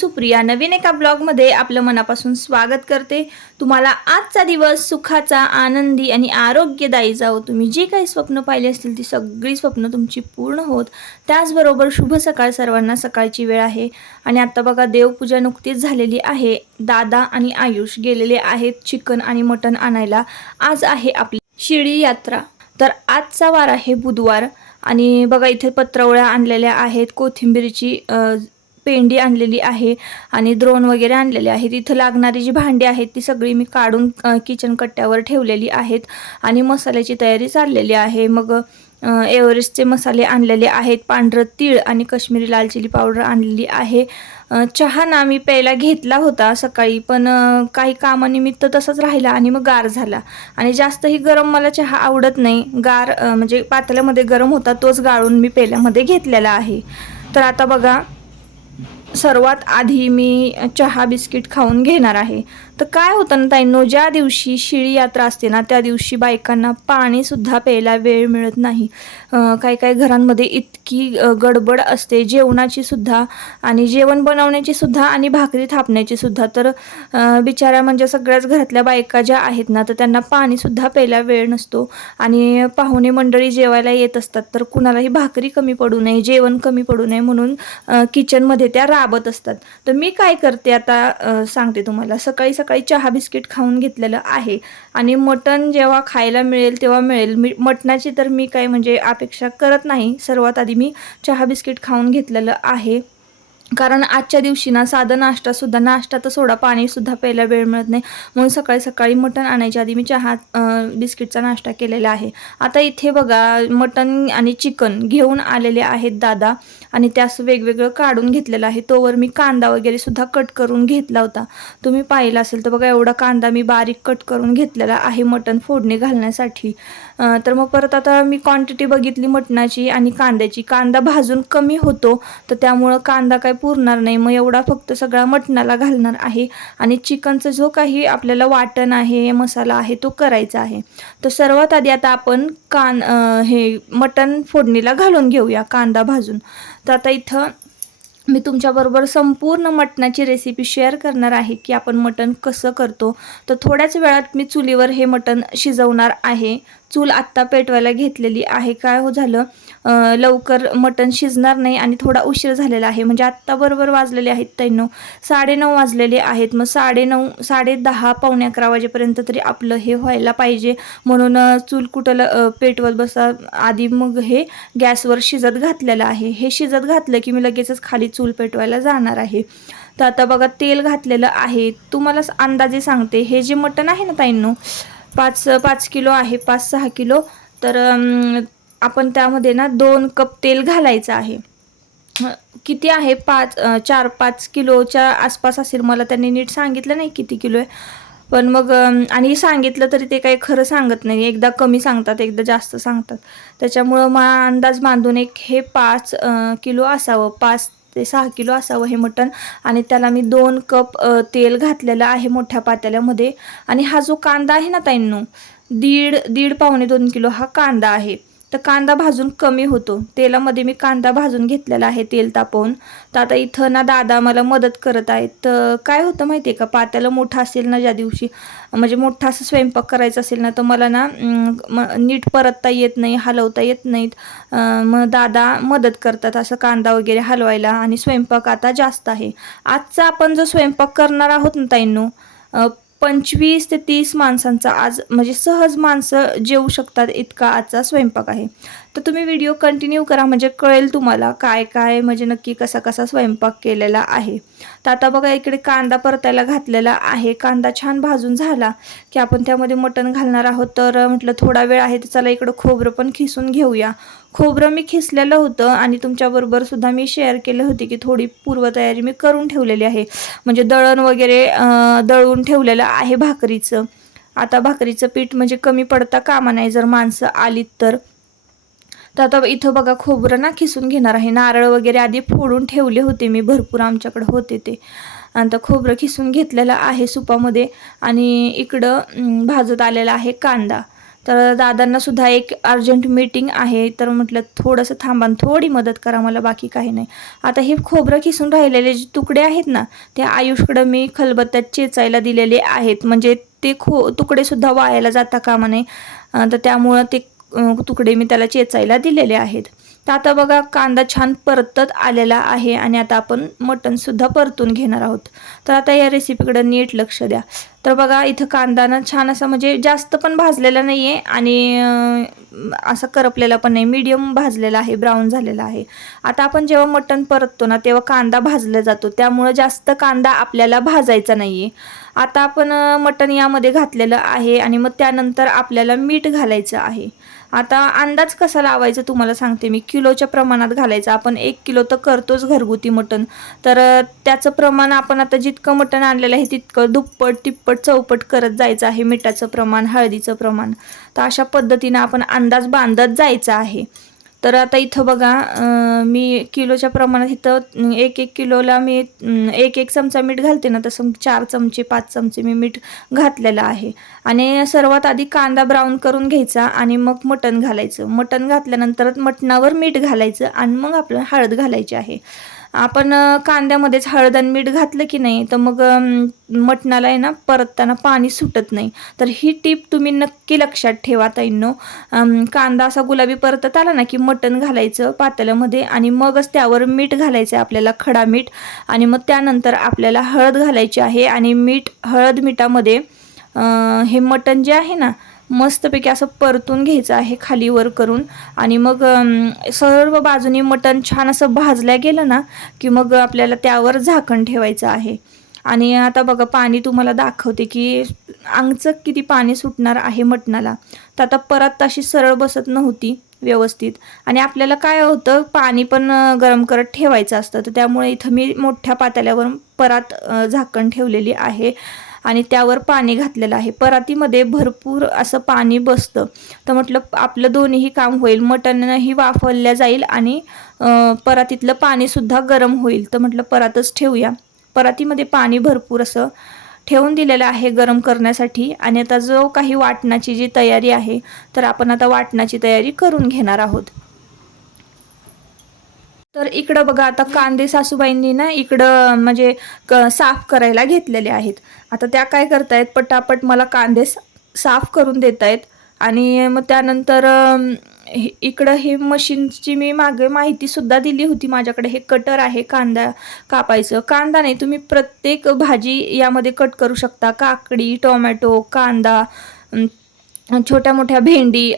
सुप्रिया नवीन एका ब्लॉगमध्ये आपलं मनापासून स्वागत करते. तुम्हाला आजचा दिवस सुखाचा आनंदी आणि आरोग्यदायी जाओ तुम्ही जी काही स्वप्न पाहिली असतील ती सगळी स्वप्न तुमची पूर्ण होत. त्याचबरोबर शुभ सकाळ सर्वांना सकाळची वेळ आहे. आणि आता बघा देवपूजा नुकतीच झालेली आहे. दादा आणि आयुष गेलेले आहेत चिकन आणि मटण आणायला. आज आहे आपली शिर्डी यात्रा. तर आजचा वार आहे बुधवार. आणि बघा इथे पत्रवळ्या आणलेल्या आहेत. कोथिंबीरची पेंडी आणलेली आहे आणि द्रोण वगैरे आणलेले आहेत. इथं लागणारी जी भांडी आहेत ती सगळी मी काढून किचन कट्ट्यावर ठेवलेली आहेत आणि मसाल्याची तयारी चाललेली आहे. मग एव्हरेस्टचे मसाले आणलेले आहेत पांढरं तीळ आणि कश्मीरी लाल चिली पावडर आणलेली आहे. चहा ना मी प्यायला घेतला होता सकाळी पण काही कामानिमित्त तसाच राहिला आणि मग गार झाला. आणि जास्तही गरम मला चहा आवडत नाही. गार म्हणजे पातळ्यामध्ये गरम होता तोच गाळून मी पेल्यामध्ये घेतलेला आहे. तर आता बघा सर्वात आधी मी चहा बिस्किट खाऊन घेणार आहे. तर काय होतं ना ताईंनो ज्या दिवशी शिळी यात्रा असते ना त्या दिवशी बायकांना पाणीसुद्धा प्यायला वेळ मिळत नाही. काही काही घरांमध्ये इतकी गडबड असते जेवणाची सुद्धा आणि जेवण बनवण्याची सुद्धा आणि भाकरी थापण्याची सुद्धा. तर बिचाऱ्या म्हणजे सगळ्याच घरातल्या बायका ज्या आहेत ना तर त्यांना पाणीसुद्धा प्यायला वेळ नसतो आणि पाहुणे मंडळी जेवायला येत असतात तर कुणालाही भाकरी कमी पडू नये जेवण कमी पडू नये म्हणून किचनमध्ये त्या राबत असतात. तर मी काय करते आता सांगते तुम्हाला. सकाळी सकाळी चहा बिस्किट खाऊन घेतलेलं आहे. आणि मटण जेव्हा खायला मिळेल तेव्हा मिळेल. मी मटणाची तर मी काय म्हणजे अपेक्षा करत नाही. सर्वात आधी मी चहा बिस्किट खाऊन घेतलेलं आहे. कारण आजच्या दिवशी ना साधा नाश्तासुद्धा नाश्ता तर सोडा पाणीसुद्धा प्यायला वेळ मिळत नाही. म्हणून सकाळी सकाळी मटण आणायच्या आधी मी चहा बिस्किटचा नाश्ता केलेला आहे. आता इथे बघा मटण आणि चिकन घेऊन आलेले आहेत दादा. आणि त्यास वेगवेगळं काढून घेतलेलं आहे. तोवर मी कांदा वगैरे सुद्धा कट करून घेतला होता. तुम्ही पाहिला असेल तर बघा एवढा कांदा मी बारीक कट करून घेतलेला आहे मटण फोडणी घालण्यासाठी. तर मग परत आता मी क्वांटिटी बघितली मटणाची आणि कांद्याची. कांदा भाजून कमी होतो तर त्यामुळं कांदा काय पुरणार नाही. मग एवढा फक्त सगळा मटणाला घालणार आहे. आणि चिकनचं जो काही आपल्याला वाटण आहे मसाला आहे तो करायचा आहे. तर सर्वात आधी आता आपण कान हे मटण फोडणीला घालून घेऊया कांदा भाजून. तर आता इथं मी तुमच्याबरोबर संपूर्ण मटणाची रेसिपी शेअर करणार आहे की आपण मटण कसं करतो. तर थोड्याच वेळात मी चुलीवर हे मटण शिजवणार आहे. चूल आत्ता पेटवायला घेतलेली आहे. काय हो झालं? लवकर मटण शिजणार नाही आणि थोडा उशीर झालेला आहे. म्हणजे आत्ता बरोबर वाजलेले आहेत तैनो साडेनऊ वाजलेले आहेत. मग साडेनऊ साडे दहा पावणे अकरा वाजेपर्यंत तरी आपलं हे व्हायला पाहिजे. म्हणून चूल कुठं पेटवत बसा. आधी मग हे गॅसवर शिजत घातलेलं आहे. हे शिजत घातलं की मी लगेचच खाली चूल पेटवायला जाणार आहे. तर आता बघा तेल घातलेलं आहे. तुम्हाला अंदाजे सांगते. हे जे मटण आहे ना ताईंनो पाच पाच किलो आहे पाच सहा किलो. तर आपण त्यामध्ये ना दोन कप तेल घालायचं आहे. किती आहे? पाच चार पाच किलोच्या आसपास असेल. मला त्यांनी नीट सांगितलं नाही किती किलो आहे. पण मग आणि सांगितलं तरी ते काही खरं सांगत नाही. एकदा कमी सांगतात एकदा जास्त सांगतात. त्याच्यामुळं मा अंदाज बांधून एक हे पाच किलो असावं. पाच ते सहा किलो असावं हे मटण. आणि त्याला मी दोन कप तेल घातलेलं आहे मोठ्या पातेल्यामध्ये आणि हा जो कांदा आहे ना ताईंनो दीड दीड पावणे दोन किलो हा कांदा आहे. तर कांदा भाजून कमी होतो. तेलामध्ये मी कांदा भाजून घेतलेला आहे तेल तापवून. तर आता इथं ना दादा मला मदत करत आहेत. तर काय होतं माहिती आहे का पात्याला मोठा असेल ना ज्या दिवशी म्हणजे मोठा असं स्वयंपाक करायचा असेल ना तर मला ना नीट परतता येत नाही हलवता येत नाहीत. मग दादा मदत करतात असं कांदा वगैरे हलवायला आणि स्वयंपाक आता जास्त आहे. आजचा आपण जो स्वयंपाक करणार आहोत ना ताईंनो पंचवीस ते तीस माणसांचा आज म्हणजे सहज माणसं जेवू शकतात इतका आजचा स्वयंपाक आहे. तर तुम्ही व्हिडिओ कंटिन्यू करा म्हणजे कळेल तुम्हाला काय काय म्हणजे नक्की कसा कसा स्वयंपाक केलेला आहे. तर आता बघा इकडे कांदा परतायला घातलेला आहे. कांदा छान भाजून झाला की आपण त्यामध्ये मटण घालणार आहोत. तर म्हटलं थोडा वेळ आहे तर चला इकडं खोबरं पण खिसून घेऊया. खोबरं मी खिसलेलं होतं आणि तुमच्याबरोबर सुद्धा मी शेअर केलं होते की थोडी पूर्वतयारी मी करून ठेवलेली आहे. म्हणजे दळण वगैरे दळून ठेवलेलं आहे भाकरीचं. आता भाकरीचं पीठ म्हणजे कमी पडता कामा नाही जर माणसं आलीत तर. तर आता इथं बघा खोबरं ना खिसून घेणार आहे. नारळ वगैरे आधी फोडून ठेवले होते मी. भरपूर आमच्याकडे होते ते. आणि आता खोबरं खिसून घेतलेलं आहे सुपामध्ये. आणि इकडं भाजत आलेला आहे कांदा. तर दादांना सुद्धा एक अर्जंट मीटिंग आहे. तर म्हटलं थोडंसं थांबा थोडी मदत करा मला बाकी काही नाही. आता हे खोबरं किसून राहिलेले जे तुकडे आहेत ना ते आयुषकडं मी खलबत्त्यात चेचायला दिलेले आहेत. म्हणजे ते खो तुकडेसुद्धा वायाला जाता कामा नये. तर त्यामुळं ते तुकडे मी त्याला चेचायला दिलेले आहेत. तर आता बघा कांदा छान परतत आलेला आहे आणि आता आपण मटणसुद्धा परतून घेणार आहोत. तर आता या रेसिपीकडं नीट लक्ष द्या. तर बघा इथं कांदा ना छान असा म्हणजे जास्त पण भाजलेला नाही आहे आणि असा करपलेला पण नाही. मीडियम भाजलेला आहे ब्राऊन झालेला आहे. आता आपण जेव्हा मटण परततो ना तेव्हा कांदा भाजला जातो. त्यामुळं जास्त कांदा आपल्याला भाजायचा नाही आहे आता आपण मटण यामध्ये घातलेलं आहे आणि मग त्यानंतर आपल्याला मीठ घालायचं आहे. आता अंदाज कसा लावायचा तुम्हाला सांगते मी. किलोच्या प्रमाणात घालायचं. आपण एक किलो तर करतोच घरगुती मटण. तर त्याचं प्रमाण आपण आता जितकं मटण आणलेलं आहे तितकं दुप्पट तिप्पट चौपट करत जायचं आहे. मिठाचं प्रमाण हळदीचं प्रमाण. तर अशा पद्धतीनं आपण अंदाज बांधत जायचा आहे. तर आता इथं बघा मी किलोच्या प्रमाणात इथं एक एक किलोला मी एक एक चमचा मीठ घालते ना तसं चार चमचे पाच चमचे मी मीठ घातलेलं आहे. आणि सर्वात आधी कांदा ब्राऊन करून घ्यायचा आणि मग मटण घालायचं. मटण घातल्यानंतर मटणावर मीठ घालायचं आणि मग आपल्याला हळद घालायची आहे. आपण कांद्यामध्येच हळद आणि मीठ घातलं की नाही तर मग मटणाला आहे ना परतताना पाणी सुटत नाही. तर ही टीप तुम्ही नक्की लक्षात ठेवा ताईंनो. कांदा असा गुलाबी परतत आला ना की मटण घालायचं पातेल्यामध्ये आणि मगच त्यावर मीठ घालायचं आहे आपल्याला खडा मीठ. आणि मग त्यानंतर आपल्याला हळद घालायची आहे आणि मीठ हळद मिठामध्ये हे मटण जे आहे ना मस्तपैकी असं परतून घ्यायचं आहे खाली वर करून. आणि मग सर्व बाजूनी मटण छान असं भाजल्या गेलं ना की मग आपल्याला त्यावर झाकण ठेवायचं आहे. आणि आता बघा पाणी तुम्हाला दाखवते की अंगचं किती पाणी सुटणार आहे मटणाला. तर आता परत तशी सरळ बसत नव्हती व्यवस्थित. आणि आपल्याला काय होतं पाणी पण गरम करत ठेवायचं असतं. तर त्यामुळे इथं मी मोठ्या पातेल्यावर परात झाकण ठेवलेली आहे. आणि त्यावर पाणी घातलेलं आहे. परातीमध्ये भरपूर असं पाणी बसतं. तर म्हटलं आपलं दोन्हीही काम होईल. मटणही वाफवल्या जाईल आणि परातीतलं पाणीसुद्धा गरम होईल. तर म्हटलं परातच ठेवूया. परातीमध्ये पाणी भरपूर असं ठेवून दिलेलं आहे गरम करण्यासाठी. आणि आता जो काही वाटणाची जी तयारी आहे तर आपण आता वाटणाची तयारी करून घेणार आहोत. तर इकडं बघा आता कांदे सासूबाईंनी ना इकडं म्हणजे क साफ करायला घेतलेले आहेत. आता त्या काय करतायत? पटापट मला कांदे सा- साफ करून देत आहेत आणि मग त्यानंतर हे- इकडं हे मशीनची मी मागे माहितीसुद्धा दिली होती माझ्याकडे. हे कटर आहे कांदा कापायचं. कांदा नाही तुम्ही प्रत्येक भाजी यामध्ये कट करू शकता. काकडी टोमॅटो कांदा छोट्या मोठ्या भेंडी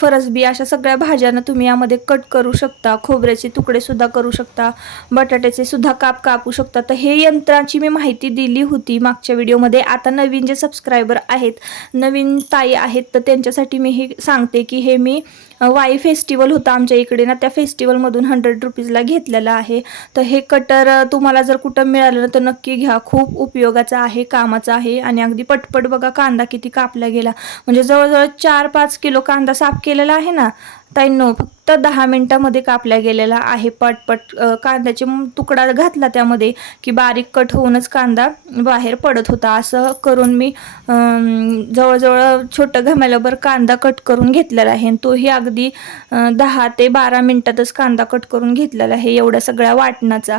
फरसबी अशा सगळ्या भाज्यांना तुम्ही यामध्ये कट करू शकता. खोबऱ्याचे तुकडेसुद्धा करू शकता. बटाट्याचे सुद्धा काप कापू शकता. तर हे यंत्राची मी माहिती दिली होती मागच्या व्हिडिओमध्ये. आता नवीन जे सबस्क्रायबर आहेत नवीन ताई आहेत तर त्यांच्यासाठी मी हे सांगते की हे मी वाई फेस्टिवल होतं आमच्या इकडे ना त्या फेस्टिवलमधून हंड्रेड रुपीजला घेतलेलं आहे. तर हे कटर तुम्हाला जर कुठं मिळालं ना तर नक्की घ्या. खूप उपयोगाचा आहे कामाचा आहे. आणि अगदी पटपट बघा कांदा किती कापला गेला. म्हणजे जवळजवळ चार पाच किलो कांदा साफ केलेला आहे ना ताईंनो फक्त दहा मिनटामध्ये कापल्या गेलेला आहे पटपट कांद्याचे तुकडा घातला त्यामध्ये की बारीक कट होऊनच कांदा बाहेर पडत होता. असं करून मी जवळजवळ छोटं घमेल्यावर कांदा कट करून घेतलेला आहे आणि तोही अगदी दहा ते बारा मिनटातच कांदा कट करून घेतलेला आहे एवढ्या सगळ्या वाटणाचा.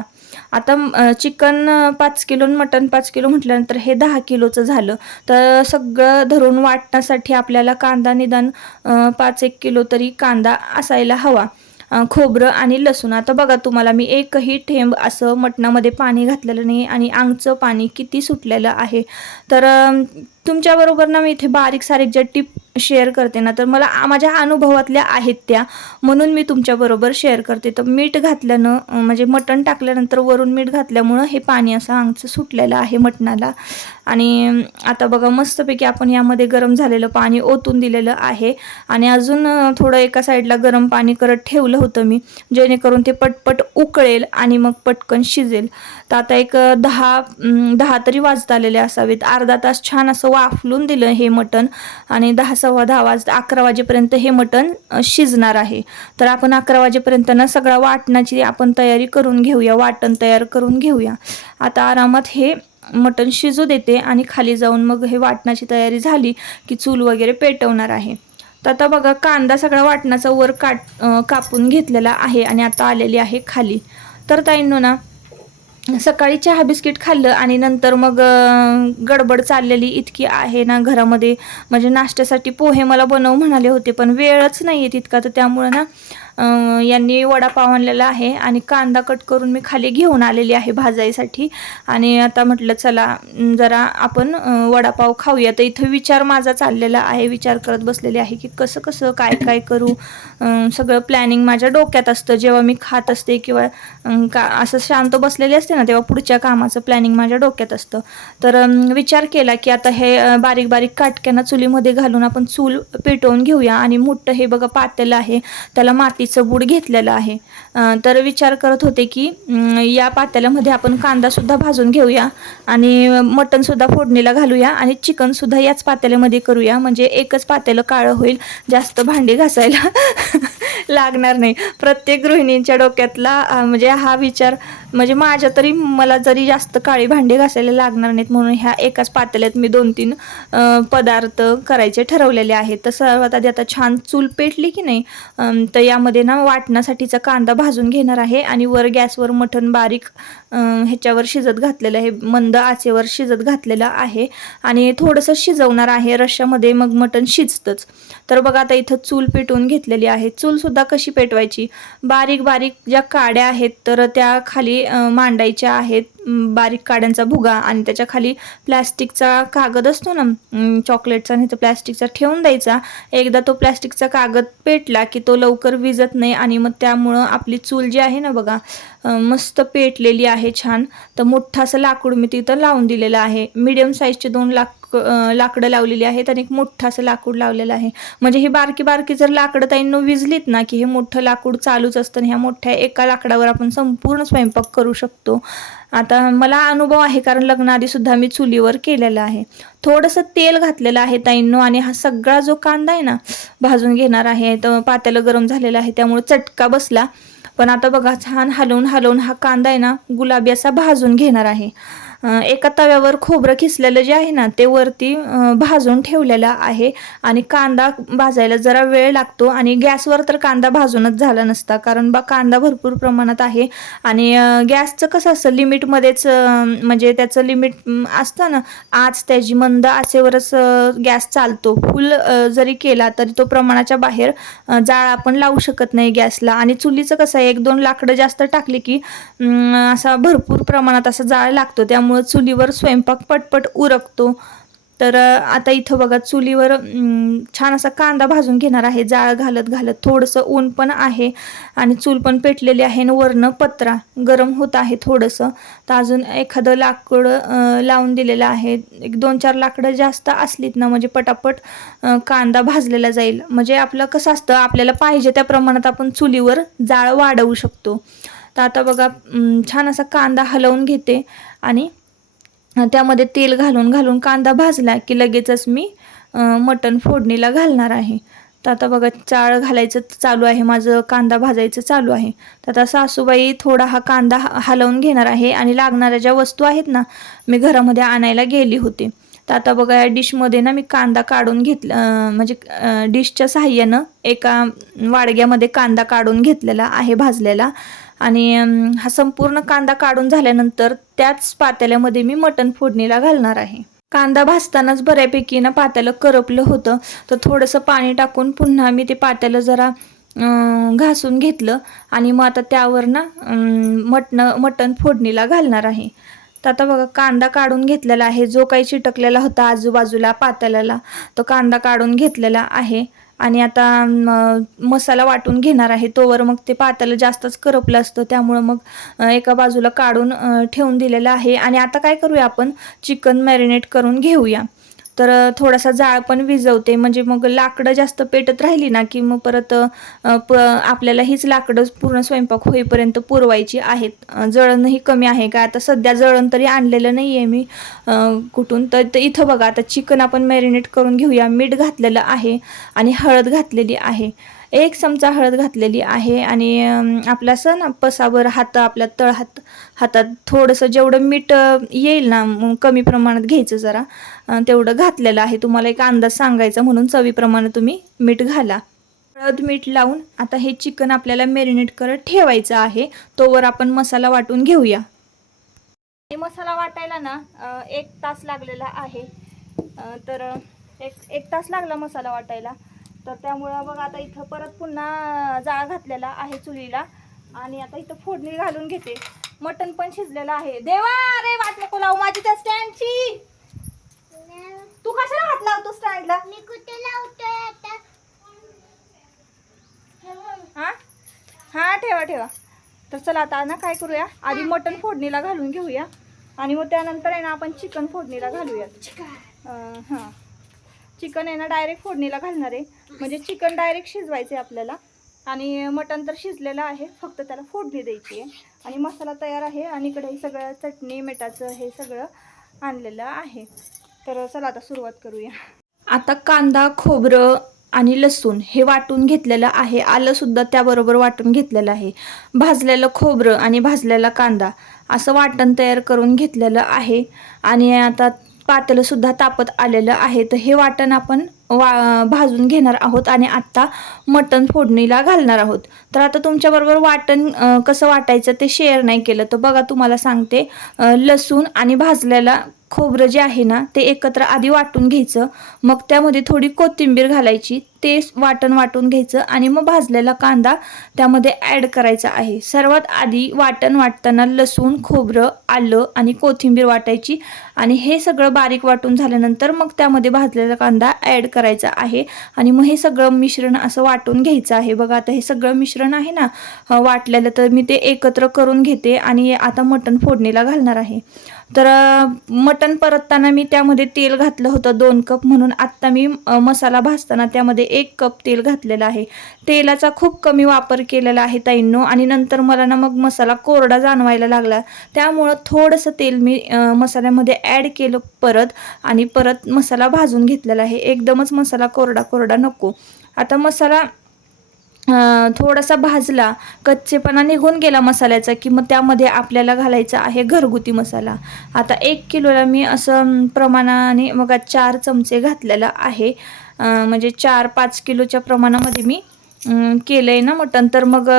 आता चिकन पाच किलो आणि मटन पाच किलो म्हटल्यानंतर हे दहा किलोचं झालं. तर सगळं धरून वाटण्यासाठी आपल्याला कांदा निदान पाच एक किलो तरी कांदा असायला हवा. खोबरं आणि लसूण. आता बघा तुम्हाला मी एकही थेंब असं मटणामध्ये पाणी घातलेलं नाही आणि आंगचं पाणी किती सुटलेलं आहे. तर तुमच्याबरोबर ना मी इथे बारीक सारीक ज्या टिप शेअर करते ना तर मला माझ्या अनुभवातल्या आहेत त्या. म्हणून मी तुमच्याबरोबर शेअर करते. तर मीठ घातल्यानं म्हणजे मटण टाकल्यानंतर वरून मीठ घातल्यामुळं हे पाणी असं आंगचं सुटलेलं आहे मटणाला. आणि आता बघा मस्तपैकी आपण यामध्ये गरम झालेलं पाणी ओतून दिलेलं आहे. आणि अजून थोडं एका साईडला गरम पाणी करत ठेवलं होतं मी जेणेकरून ते पटपट उकळेल आणि मग पटकन शिजेल. तर आता एक दहा दहा तरी वाजता आलेले असावेत. अर्धा तास छान असं वाफलून दिलं हे मटण आणि दहा सव्वा दहा वाज अकरा वाजेपर्यंत हे मटण शिजणार आहे. तर आपण अकरा वाजेपर्यंत ना सगळा वाटणाची आपण तयारी करून घेऊया वाटण तयार करून घेऊया. आता आरामात हे मटण शिजू देते आणि खाली जाऊन मग हे वाटणाची तयारी झाली की चूल वगैरे पेटवणार आहे. तर आता बघा कांदा सगळा वाटणाचा वर काट कापून घेतलेला आहे आणि आता आलेली आहे खाली. तर ताईंनो ना सकाळी चहा बिस्किट खाल्लं आणि नंतर मग गडबड चाललेली इतकी आहे ना घरामध्ये. म्हणजे नाश्त्यासाठी पोहे मला बनव म्हणाले होते पण वेळच नाही आहे तितका. तर त्यामुळं ना यांनी वडापाव आणलेला आहे आणि कांदा कट करून मी खाली घेऊन आलेली आहे भाजायसाठी. आणि आता म्हटलं चला जरा आपण वडापाव खाऊया. तर इथं विचार माझा चाललेला आहे. विचार करत बसलेले आहे की कसं कसं काय काय करू? सगळं प्लॅनिंग माझ्या डोक्यात असतं. जेव्हा मी खात असते किंवा का असं शांत बसलेले असते ना तेव्हा पुढच्या कामाचं प्लॅनिंग माझ्या डोक्यात असतं. तर विचार केला की आता हे बारीक बारीक काटक्यांना चुलीमध्ये घालून आपण चूल पेटवून घेऊया. आणि मोठं हे बघा पातेलं आहे. त्याला माती मातीचं बूड घेतलेलं आहे. तर विचार करत होते की या पातेल्यामध्ये आपण कांदासुद्धा भाजून घेऊया आणि मटणसुद्धा फोडणीला घालूया आणि चिकनसुद्धा याच पातेल्यामध्ये करूया. म्हणजे एकच पातेलं काळं होईल जास्त भांडी घासायला लागणार नाही. प्रत्येक गृहिणींच्या डोक्यातला म्हणजे हा विचार म्हणजे माझ्या तरी मला जरी जास्त काळी भांडी घासायला लागणार नाहीत म्हणून ह्या एकाच पातेल्यात मी दोन तीन पदार्थ करायचे ठरवलेले आहेत. तर सर्वात आधी आता छान चूल पेटली की नाही तर यामध्ये ना वाटण्यासाठीचा कांदा भाजून घेणार आहे आणि वर गॅसवर मटण बारीक ह्याच्यावर शिजत घातलेलं आहे मंद आचेवर शिजत घातलेलं आहे आणि थोडंसं शिजवणार आहे रश्श्यामध्ये मग मटण शिजतंच. तर बघा आता इथं चूल पेटवून घेतलेली आहे. चूलसुद्धा कशी पेटवायची? बारीक बारीक ज्या काड्या आहेत तर त्या खाली मांडायच्या आहेत. बारीक काड्यांचा भुगा आणि त्याच्याखाली प्लॅस्टिकचा कागद असतो ना चॉकलेटचा नाही तर प्लॅस्टिकचा ठेवून द्यायचा. एकदा तो प्लॅस्टिकचा कागद पेटला की तो लवकर विजत नाही आणि मग त्यामुळं आपली चूल जी आहे ना बघा मस्त पेटलेली आहे छान. तर मोठं असं लाकूड मी तिथं लावून दिलेलं आहे. मिडियम साईजचे दोन लाक लाकडं लावलेली आहेत आणि एक मोठं असं लाकूड लावलेलं आहे. म्हणजे ही बारकी बारकी जर लाकडं ताईंनो विजलीत ना की हे मोठं लाकूड चालूच असतं आणि ह्या मोठ्या एका लाकडावर आपण संपूर्ण स्वयंपाक करू शकतो. आता मला अनुभव आहे कारण लग्नाआधी सुद्धा मी चुलीवर केलेलं आहे. थोडंसं तेल घातलेलं आहे ताईंनो आणि हा सगळा जो कांदा आहे ना भाजून घेणार आहे. तर पात्याला गरम झालेला आहे त्यामुळे चटका बसला. पण आता बघा छान हलवून हलवून हा कांदा आहे ना गुलाबी असा भाजून घेणार आहे. एका तव्यावर खोबरं खिसलेलं जे आहे ना ते वरती भाजून ठेवलेलं आहे. आणि कांदा भाजायला जरा वेळ लागतो आणि गॅसवर तर कांदा भाजूनच झाला नसता. कारण बा कांदा भरपूर प्रमाणात आहे. आणि गॅसचं कसं असतं लिमिटमध्येच म्हणजे त्याचं लिमिट असतं ना आज त्याची मंद असेवरच गॅस चालतो. फुल जरी केला तरी तो प्रमाणाच्या बाहेर जाळ आपण लावू शकत नाही गॅसला. आणि चुलीचं कसं आहे एक दोन लाकडं जास्त टाकली की असा भरपूर प्रमाणात असा जाळ लागतो. त्यामुळे चुलीवर स्वयंपाक पटपट उरकतो. तर आता इथं बघा चुलीवर छान असा कांदा भाजून घेणार आहे. जाळ घालत घालत थोडंसं ऊन पण आहे आणि चूल पण पेटलेली आहे आणि वरनं पत्रा गरम होत आहे थोडंसं. तर अजून एखादं लाकूड लावून दिलेलं आहे. एक दोन चार लाकडं जास्त असलीत ना म्हणजे पटापट कांदा भाजलेला जाईल. म्हणजे आपलं कसं असतं आपल्याला पाहिजे त्या प्रमाणात आपण चुलीवर जाळ वाढवू शकतो. तर आता बघा छान असा कांदा हलवून घेते आणि त्यामध्ये तेल घालून घालून कांदा भाजला की लगेचच मी मटण फोडणीला घालणार आहे. तर आता बघा चाळ घालायचं चालू आहे. माझं कांदा भाजायचं चालू आहे. तर आता सासूबाई थोडा हा कांदा हलवून घेणार आहे आणि लागणाऱ्या ज्या वस्तू आहेत ना मी घरामध्ये आणायला गेली होती. तर आता बघा या डिशमध्ये ना मी कांदा काढून घेतला म्हणजे डिशच्या सहाय्यानं एका वाडग्यामध्ये कांदा काढून घेतलेला आहे भाजलेला. आणि हा संपूर्ण कांदा काढून झाल्यानंतर त्याच पातेल्यामध्ये मी मटण फोडणीला घालणार आहे. कांदा भाजतानाच बऱ्यापैकी ना पात्याला करपलं होतं. तर थोडंसं पाणी टाकून पुन्हा मी ते पात्याला जरा घासून घेतलं आणि मग आता त्यावर ना मटण मटण फोडणीला घालणार आहे. तर आता बघा कांदा काढून घेतलेला आहे. जो काही चिटकलेला होता आजूबाजूला पातेल्याला तो कांदा काढून घेतलेला आहे. आणि आता मसाला वाटून घेणार आहे. तोवर मग ते पात्याला जास्तच करपलं असतं. त्यामुळं मग एका बाजूला काढून ठेवून दिलेलं आहे. आणि आता काय करूया आपण? चिकन मॅरिनेट करून घेऊया. तर थोडासा जाळ पण विजवते म्हणजे मग लाकडं जास्त पेटत राहिली ना की मग परत प आपल्याला हीच लाकडं पूर्ण स्वयंपाक होईपर्यंत पुरवायची आहेत. जळणही कमी आहे का? आता सध्या जळण तरी आणलेलं नाही आहे मी कुठून. तर तर इथं बघा आता चिकन आपण मॅरिनेट करून घेऊया. मीठ घातलेलं आहे आणि हळद घातलेली आहे. एक चमचा हळद घातलेली आहे आणि आपला सण असं ना पसावर हात आपल्या तळ हात हातात थोडंसं जेवढं मीठ येईल ना मग कमी प्रमाणात घ्यायचं जरा. तेवढं घातलेलं आहे. तुम्हाला एक अंदाज सांगायचा म्हणून चवीप्रमाणे तुम्ही मीठ घाला. हळद मीठ लावून आता हे चिकन आपल्याला मॅरिनेट करत ठेवायचं आहे. तोवर आपण मसाला वाटून घेऊया. हे मसाला वाटायला ना एक तास लागलेला आहे. तर एक एक तास लागला मसाला वाटायला. तर त्यामुळं बघा आता इथं परत पुन्हा जाळ घातलेला आहे चुलीला. आणि आता इथं फोडणी घालून घेते. मटण पण शिजलेलं आहे. देवा अरे वाट नको लावू माझी त्या स्टँडची? तू कशाला हात लावतो स्टँडला? मी कुठे लावतोय आता? हा? हा ठेवा ठेवा. तर चला आता ना काय करूया? आधी मटण फोडणीला घालून घेऊया. आणि मग त्यानंतर आहे ना आपण चिकन फोडणीला घालूयात. अं, हां. चिकन आहे ना डायरेक्ट फोडणीला घालणार आहे. म्हणजे चिकन डायरेक्ट आहे आपल्याला. आणि मटण तर शिजलेलं आहे फक्त त्याला फोडणी द्यायची आहे. आणि मसाला तयार आहे आणि इकडे हे सगळं चटणी मिठाचं हे सगळं आणलेलं आहे. तर चला आता सुरुवात करूया. आता कांदा खोबरं आणि लसूण हे वाटून घेतलेलं आहे. आलंसुद्धा त्याबरोबर वाटून घेतलेलं आहे. भाजलेलं खोबरं आणि भाजलेला कांदा असं वाटण तयार करून घेतलेलं आहे. आणि आता पातेलं सुद्धा तापत आलेलं आहे. तर हे वाटण आपण वा भाजून घेणार आहोत आणि आत्ता मटण फोडणीला घालणार आहोत. तर आता तुमच्याबरोबर वाटण कसं वाटायचं ते शेअर नाही केलं. तर बघा तुम्हाला सांगते. लसूण आणि भाजलेला खोबरं जे आहे ना ते एकत्र आधी वाटून घ्यायचं. मग त्यामध्ये थोडी कोथिंबीर घालायची ते वाटण वाटून घ्यायचं आणि मग भाजलेला कांदा त्यामध्ये ॲड करायचा आहे. सर्वात आधी वाटण वाटताना लसूण खोबरं आलं आणि कोथिंबीर वाटायची आणि हे सगळं बारीक वाटून झाल्यानंतर मग त्यामध्ये भाजलेला कांदा ॲड करायचा आहे आणि मग हे सगळं मिश्रण असं वाटून घ्यायचं आहे. बघा आता हे सगळं मिश्रण आहे ना वाटलेलं तर मी ते एकत्र करून घेते आणि आता मटण फोडणीला घालणार आहे. तर मटण परतताना मी त्यामध्ये तेल घातलं होतं दोन कप म्हणून. आत्ता मी मसाला भाजताना त्यामध्ये एक कप तेल घातलेलं आहे. तेलाचा खूप कमी वापर केलेला आहे ताईंनो. आणि नंतर मला ना मग मसाला कोरडा जाणवायला लागला. त्यामुळं थोडंसं तेल मी मसाल्यामध्ये ॲड केलं परत. आणि परत मसाला भाजून घेतलेला आहे. एकदमच मसाला कोरडा कोरडा नको. आता मसाला थोडासा भाजला कच्चेपणा निघून गेला मसाल्याचा की मग त्यामध्ये आपल्याला घालायचा आहे घरगुती मसाला. आता एक किलोला मी असं प्रमाणाने मग चार चमचे घातलेला आहे. म्हणजे चार पाच किलोच्या प्रमाणामध्ये मी केलं आहे ना मटण. तर मग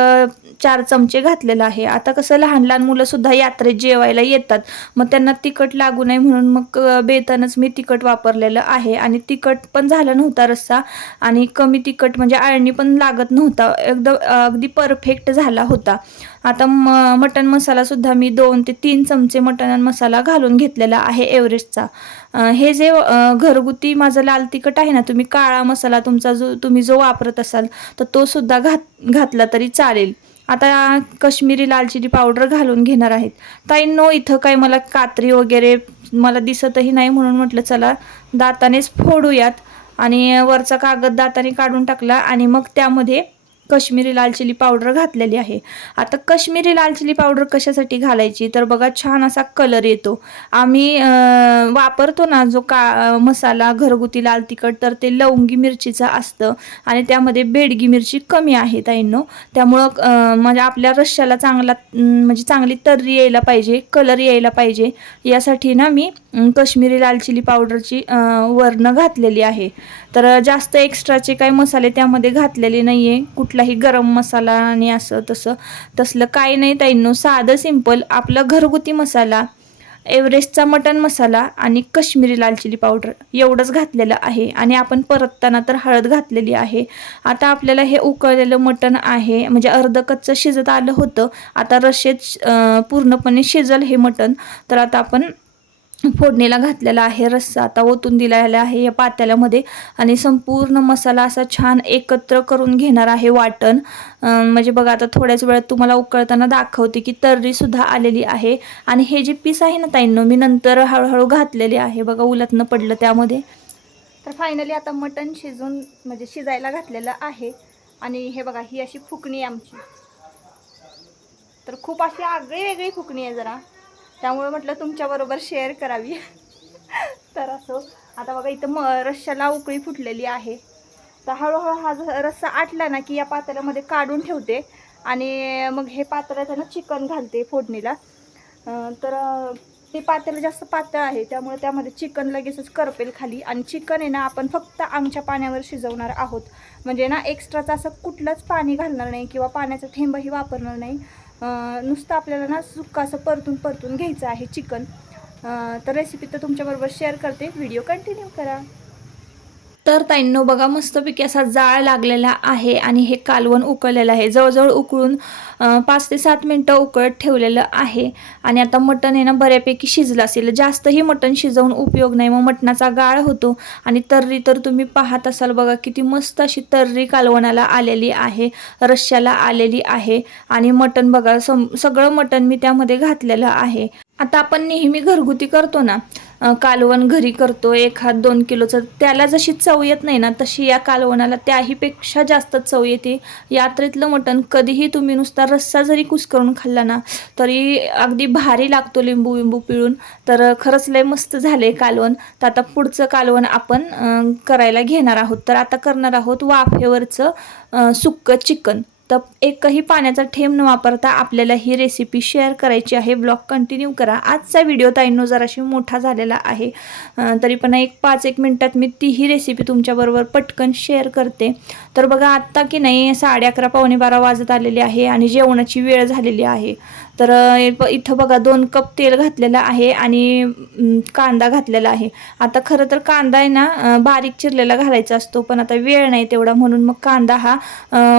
चार चमचे घातलेलं आहे. आता कसं लहान लहान मुलंसुद्धा यात्रेत जेवायला येतात. मग त्यांना तिखट लागू नये म्हणून मग बेतनच बेतानच मी तिखट वापरलेलं आहे. आणि तिखट पण झालं नव्हता रस्सा आणि कमी तिखट म्हणजे आळणी पण लागत नव्हता. एकदम अगदी परफेक्ट झाला होता. आता म मटन मसालासुद्धा मी दोन ते तीन चमचे मटण मसाला घालून घेतलेला आहे एव्हरेस्टचा. हे जे घरगुती माझं लाल तिखट आहे ना तुम्ही काळा मसाला तुमचा जो तुम्ही जो वापरत असाल तर तो सुद्धा घात घातला तरी चालेल. आता कश्मीरी लाल चिली पावडर घालून घेणार आहेत. ताई नो इथं काय मला कात्री वगैरे मला दिसतही नाही म्हणून म्हटलं चला दातानेच फोडूयात. आणि वरचा कागद दाताने काढून टाकला आणि मग त्यामध्ये कश्मीरी लाल चिली पावडर घातलेली आहे. आता कश्मीरी लाल चिली पावडर कशासाठी घालायची? तर बघा छान असा कलर येतो. आम्ही वापरतो ना जो का मसाला घरगुती लाल तिखट तर ते लवंगी मिरचीचं असतं आणि त्यामध्ये बेडगी मिरची कमी आहे ताईंनो. त्यामुळं म्हणजे आपल्या रश्श्याला चांगला म्हणजे चांगली तर्री यायला पाहिजे कलर यायला पाहिजे. यासाठी ना मी कश्मीरी लाल चिली पावडरची वर्ण घातलेली आहे. तर जास्त एक्स्ट्राचे काही मसाले त्यामध्ये घातलेले नाही आहे कुठलाही गरम मसाला आणि असं तसं. तसलं काही नाही ताईंनो. साधं सिंपल आपलं घरगुती मसाला एव्हरेस्टचा मटन मसाला आणि कश्मीरी लाल चिली पावडर एवढंच घातलेलं आहे. आणि आपण परतताना तर हळद घातलेली आहे. आता आपल्याला हे उकळलेलं मटण आहे. म्हणजे अर्ध कच्चं शिजत आलं होतं. आता रशेत पूर्णपणे शिजल हे मटण. तर आता आपण फोडणीला घातलेला आहे रस्सा आता ओतून दिलेला आहे या पात्याल्यामध्ये आणि संपूर्ण मसाला असा छान एकत्र करून घेणार आहे वाटण. म्हणजे बघा आता थोड्याच वेळात तुम्हाला उकळताना दाखवते की तर्रीसुद्धा आलेली आहे. आणि हे जे पीस आहे ना ताईंनो मी नंतर हळूहळू घातलेले आहे. बघा उलटनं पडलं त्यामध्ये. तर फायनली आता मटण शिजून म्हणजे शिजायला घातलेलं आहे. आणि हे बघा ही अशी फुकणी आहे आमची. तर खूप अशी आगळी वेगळी फुकणी आहे जरा. त्यामुळे म्हटलं तुमच्याबरोबर शेअर करावी. तर असो आता बघा इथं म रश्श्याला उकळी फुटलेली आहे. तर हळूहळू हा ज- रस्सा आटला ना की या पात्रामध्ये काढून ठेवते. आणि मग हे पात्र आहे चिकन घालते फोडणीला. तर ते पात्र जास्त पातळ आहे त्यामुळे त्यामध्ये चिकन लगेचच करपेल खाली. आणि चिकन आहे ना आपण फक्त आमच्या पाण्यावर शिजवणार आहोत. म्हणजे ना एक्स्ट्राचं असं कुठलंच पाणी घालणार नाही किंवा पाण्याचा थेंबही वापरणार नाही. नुसतं आपल्याला ना सुक्का असं परतून परतून घ्यायचं आहे चिकन. तर रेसिपी तर तुमच्याबरोबर शेअर करते. व्हिडिओ कंटिन्यू करा. तर ताईंनो बघा मस्तपैकी असा जाळ लागलेला आहे आणि हे कालवण उकळलेलं आहे. जवळजवळ उकळून पाच ते सात मिनटं उकळत ठेवलेलं आहे. आणि आता मटण आहे ना बऱ्यापैकी शिजलं असेल. जास्तही मटण शिजवून उपयोग नाही. मग मटणाचा गाळ होतो. आणि तर्री तर तुम्ही पाहत असाल बघा किती मस्त अशी तर्री कालवणाला आलेली आहे रश्श्याला आलेली आहे. आणि मटण बघा सम सगळं मटण मी त्यामध्ये घातलेलं आहे. आता आपण नेहमी घरगुती करतो ना कालवण घरी करतो एक हात दोन किलोचं त्याला जशी चव येत नाही ना तशी या कालवणाला त्याहीपेक्षा जास्त चव येते. यात्रेतलं मटण कधीही तुम्ही नुसता रस्सा जरी कुस्करून खाल्ला ना तरी अगदी भारी लागतो लिंबू विंबू पिळून. तर खरंच लय मस्त झालं आहे कालवण. तर आता पुढचं कालवण आपण करायला घेणार आहोत. तर आता करणार आहोत वाफेवरचं सुक्क सुक्कं चिकन. तर एकही पाण्याचा ठेम न वापरता आपल्याला ही रेसिपी शेअर करायची आहे. ब्लॉग कंटिन्यू करा. आजचा व्हिडिओ ताईंनो जराशी मोठा झालेला आहे. तरी पण एक पाच एक मिनटात मी तीही रेसिपी तुमच्याबरोबर पटकन शेअर करते. तर बघा आत्ता की नाही साडे अकरा पावणे बारा वाजत आलेली आहे आणि जेवणाची वेळ झालेली आहे. तर इथं बघा दोन कप तेल घातलेलं आहे आणि कांदा घातलेला आहे. आता खरं तर कांदा आहे ना बारीक चिरलेला घालायचा असतो पण आता वेळ नाही तेवढा म्हणून मग कांदा हा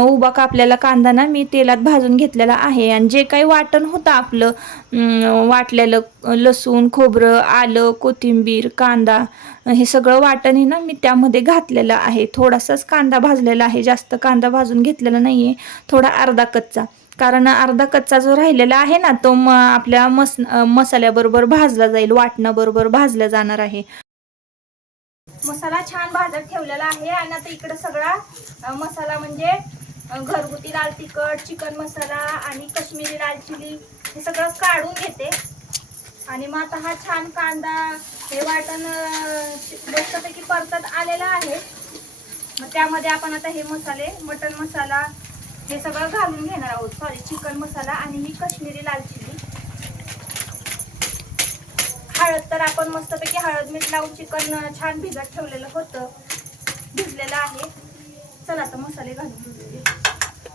उभा कापलेला कांदा ना मी तेलात भाजून घेतलेला आहे. आणि जे काही वाटण होतं आपलं वाटलेलं लसूण खोबरं आलं कोथिंबीर कांदा हे सगळं वाटण हे ना मी त्यामध्ये घातलेलं आहे. थोडासाच कांदा भाजलेला आहे जास्त कांदा भाजून घेतलेला नाही आहे थोडा अर्धा कच्चा. कारण अर्धा कच्चा जो राहिलेला आहे ना तो म आपल्या मस मसाल्याबरोबर भाजला जाईल वाटणाबरोबर भाजला जाणार आहे. मसाला छान भाजत ठेवलेला आहे आणि आता इकडे सगळा मसाला म्हणजे घरगुती लाल तिखट चिकन मसाला आणि काश्मीरी लाल चिली हे सगळं काढून घेते. आणि मग आता हा छान कांदा हे वाटण अ, मस्तपैकी परतत आलेला आहे. मग त्यामध्ये आपण आता हे मसाले मटन मसाला हे सगळं घालून घेणार आहोत. सॉरी चिकन मसाला आणि ही कश्मीरी लाल चिली. हळद तर आपण मस्तपैकी हळद मीठ लावून चिकन छान भिजत ठेवलेलं होतं. भिजलेलं आहे. चला आता मसाले घालून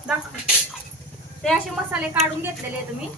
दाखव. ते असे मसाले काढून घेतलेले आहे तुम्ही.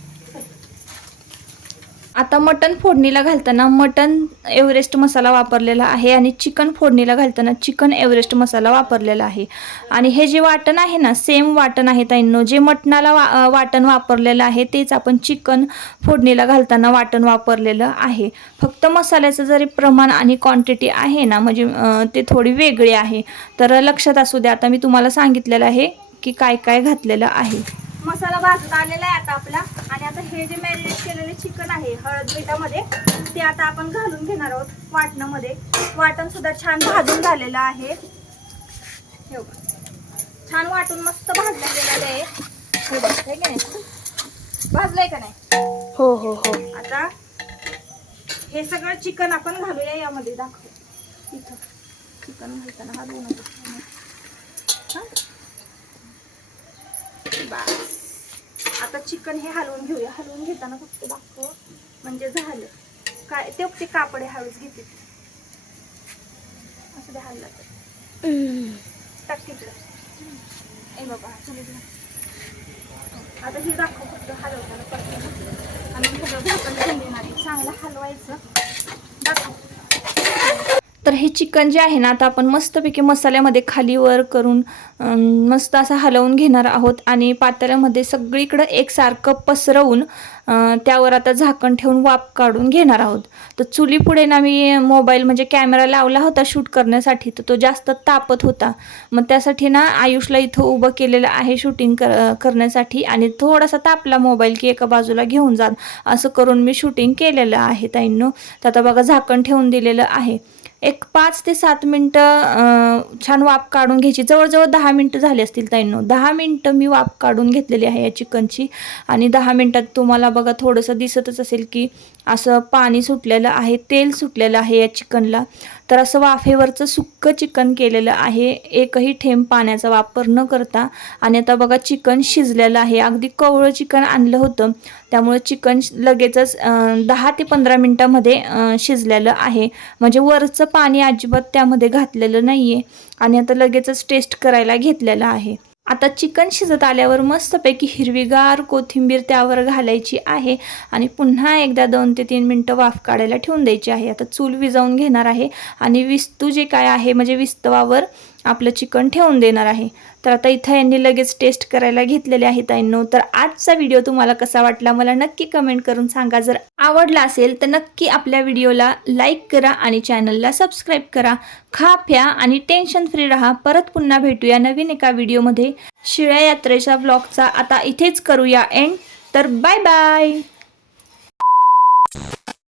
आता मटन फोडणीला घालताना मटन एव्हरेस्ट मसाला वापरलेला आहे आणि चिकन फोडणीला घालताना चिकन एव्हरेस्ट मसाला वापरलेला आहे. आणि हे जे वाटण आहे ना सेम वाटण आहे ताईंनो जे मटणाला वा वाटण वापरलेलं आहे तेच आपण चिकन फोडणीला घालताना वाटण वापरलेलं आहे. फक्त मसाल्याचं जरी प्रमाण आणि क्वांटिटी आहे ना म्हणजे ते थोडी वेगळी आहे. तर लक्षात असू द्या आता मी तुम्हाला सांगितलेलं आहे की काय काय घातलेलं आहे. मसाला भाजत आलेला आहे आता आपला. आणि आता हे जे मॅरिनेट केलेले चिकन आहे हळद मिठामध्ये ते आता आपण घालून घेणार आहोत वाटणामध्ये. वाटण सुद्धा छान भाजून झालेलं आहे. हे बघा. छान वाटून मस्त भाजलं गेलेलं आहे. हे बघ हे की नाही? भाजलंय का नाही? हो हो हो. आता हे सगळं चिकन आपण घालूया यामध्ये. दाखव. इथं. चिकन घालताना हा दोन बस. आता चिकन हे हलवून घेऊया. हलवून घेताना फक्त दाखव. म्हणजे झालं. काय ते ते कापडे हळूच घेते. असं ते हल्ला तर. टाक तिकडं. ए बाबा आता हे दाखव फक्त हलवताना परत आणि सगळं झाकण चांगलं हलवायचं. दाखव. तर हे चिकन जे आहे ना आता आपण मस्तपैकी मसाल्यामध्ये खाली वर करून मस्त असं हलवून घेणार आहोत आणि पातेल्यामध्ये सगळीकडं एकसारखं पसरवून त्यावर आता झाकण ठेवून वाफ काढून घेणार आहोत. तर चुलीपुढे ना मी मोबाईल म्हणजे कॅमेरा लावला होता शूट करण्यासाठी तर तो जास्त तापत होता. मग त्यासाठी ना आयुषला इथं उभं केलेलं आहे शूटिंग कर करण्यासाठी आणि थोडासा तापला मोबाईल की एका बाजूला घेऊन जात असं करून मी शूटिंग केलेलं आहे ताईंनो. तर आता बघा झाकण ठेवून दिलेलं आहे. एक पाच ते सात मिनटं छान वाफ काढून घ्यायची. जवळजवळ दहा मिनटं झाली असतील ताईंनो. दहा मिनटं मी वाफ काढून घेतलेली आहे या चिकनची. आणि दहा मिनटात तुम्हाला बघा थोडंसं दिसतच असेल की असं पाणी सुटलेलं आहे तेल सुटलेलं आहे या चिकनला. तर असं वाफेवरचं सुक्कं चिकन केलेलं आहे. एकही थेंब पाण्याचा वापर न करता. आणि आता बघा चिकन शिजलेलं आहे. अगदी कवळं चिकन आणलं होतं. त्यामुळे चिकन लगेचच दहा ते पंधरा मिनटामध्ये शिजलेलं आहे. म्हणजे वरचं पाणी अजिबात त्यामध्ये घातलेलं नाही आहे आणि आता लगेचच टेस्ट करायला घेतलेलं आहे. आता चिकन शिजत आल्यावर मस्तपैकी हिरवीगार कोथिंबीर त्यावर घालायची आहे आणि पुन्हा एकदा दोन ते तीन मिनटं वाफ काढायला ठेवून द्यायची आहे. आता चूल विजावून घेणार आहे आणि विस्तू जे काय आहे म्हणजे विस्तवावर आपलं चिकन ठेवून देणार आहे. तर आता इथं यांनी लगेच टेस्ट करायला घेतलेले आहेत ताईंनो तर आजचा व्हिडिओ तुम्हाला कसा वाटला मला नक्की कमेंट करून सांगा. जर आवडला असेल तर नक्की आपल्या व्हिडिओला लाईक करा आणि चॅनलला सबस्क्राईब करा. खा प्या आणि टेन्शन फ्री राहा. परत पुन्हा भेटूया नवीन एका व्हिडिओमध्ये शिळ्या यात्रेच्या ब्लॉगचा आता इथेच करूया एंड तर बाय बाय